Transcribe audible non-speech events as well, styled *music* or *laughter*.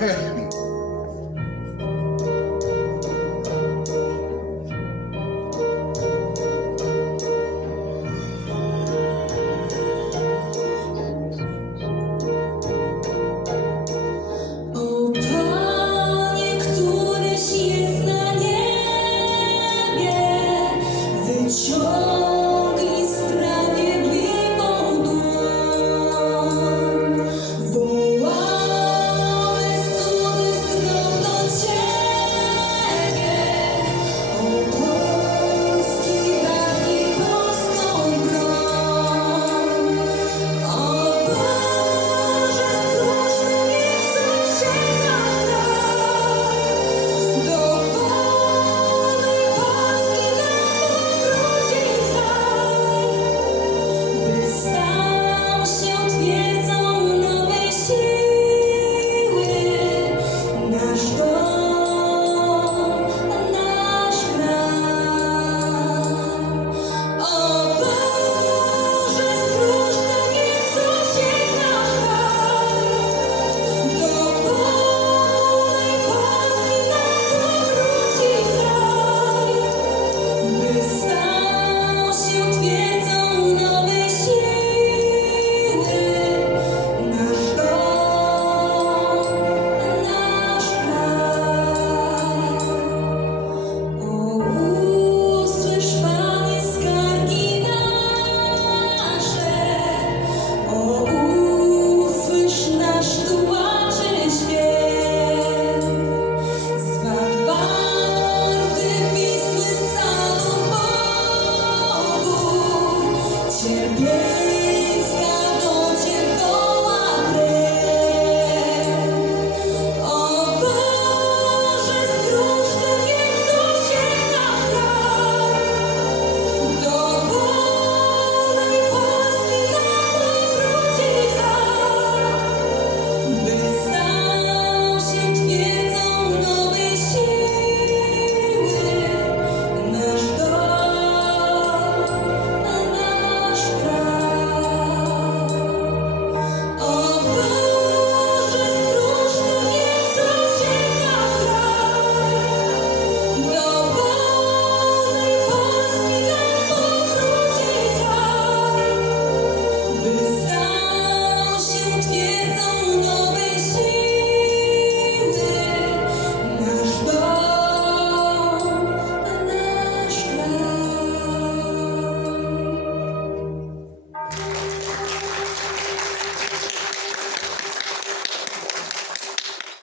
Yeah. *laughs* Yeah.